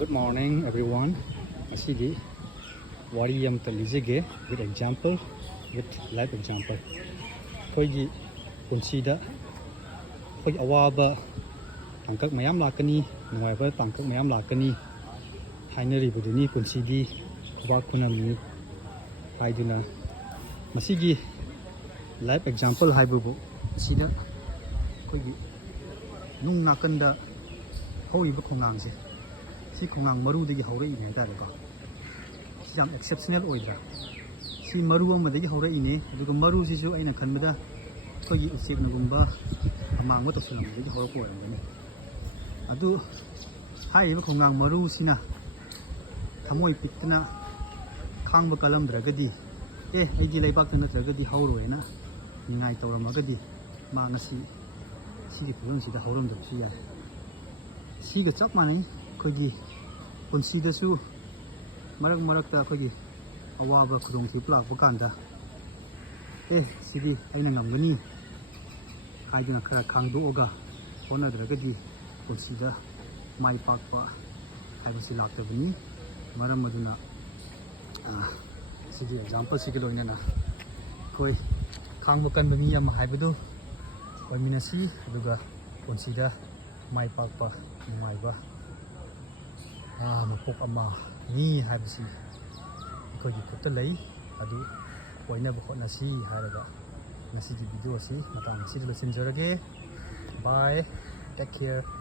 Good morning, everyone. Asidi wari yam talizege with example, with life example. Koigi punsida, koi awaba tangkak mayam lakani, nawaiba tangkak mayam lakani. Hainari buduni punsidi kubak kunami. Haiduna masigi life example haibubu. Sida koigi nung nakanda hoiba khonangse. Si khongang maru dagi haure ine tare ba si jam exceptional oidra si maru amadagi haure ine aduga maru sisu aina khanbada kogi usik nagumba amangwa tosulam dagi haure ko ayamani adu haiba khongang maru sina thamoi pitna khangba kalam dragadi aigi laibak tana dragadi hauroena ningai tawramagadi ma ngasi sigi phulong sida hauram dapsi ya siga chap manai kogi punsida su marak kogi awaba khudong thi plak bakanda sidi aina ngamgani haiduna khara khangdo oga honadragadi punsida mai pakpa haibasi laktabani maram maduna sidi example sigi loinana koi khangba kanba mi ama haibadu oiminasi aduga punsida mai pakpa nungaiba mapok ama ni haibasi kogi kutta lei adu oina ba hotnasi haraga nasi di video si matang si lo sinjarage bye take care.